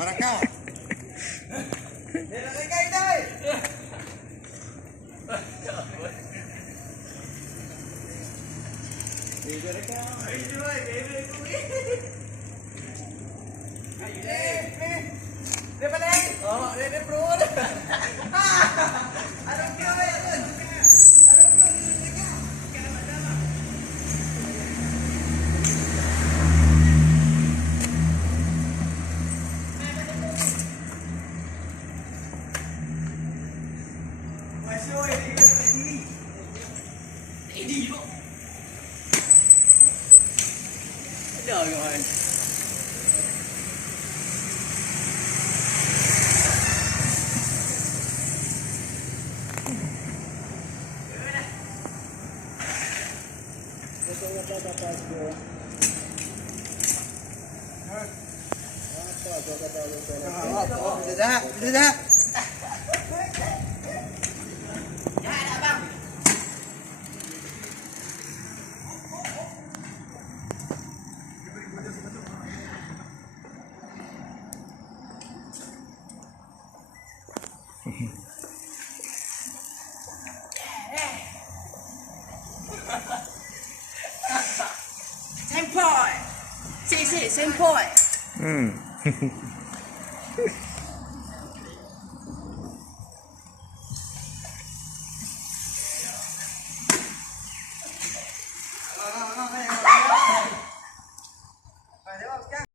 Marah kau. Dia nak rekai dah. Dia rekai. Itu ai, dia tu. Dia paling. Oh, dia pro dah. Ada kau ya, Tun. Ada kau ni dekat. Masuk ini tadi. Ini tu. Ada kawan. Sudah. Ya, ada bang. Same point. Si, same point.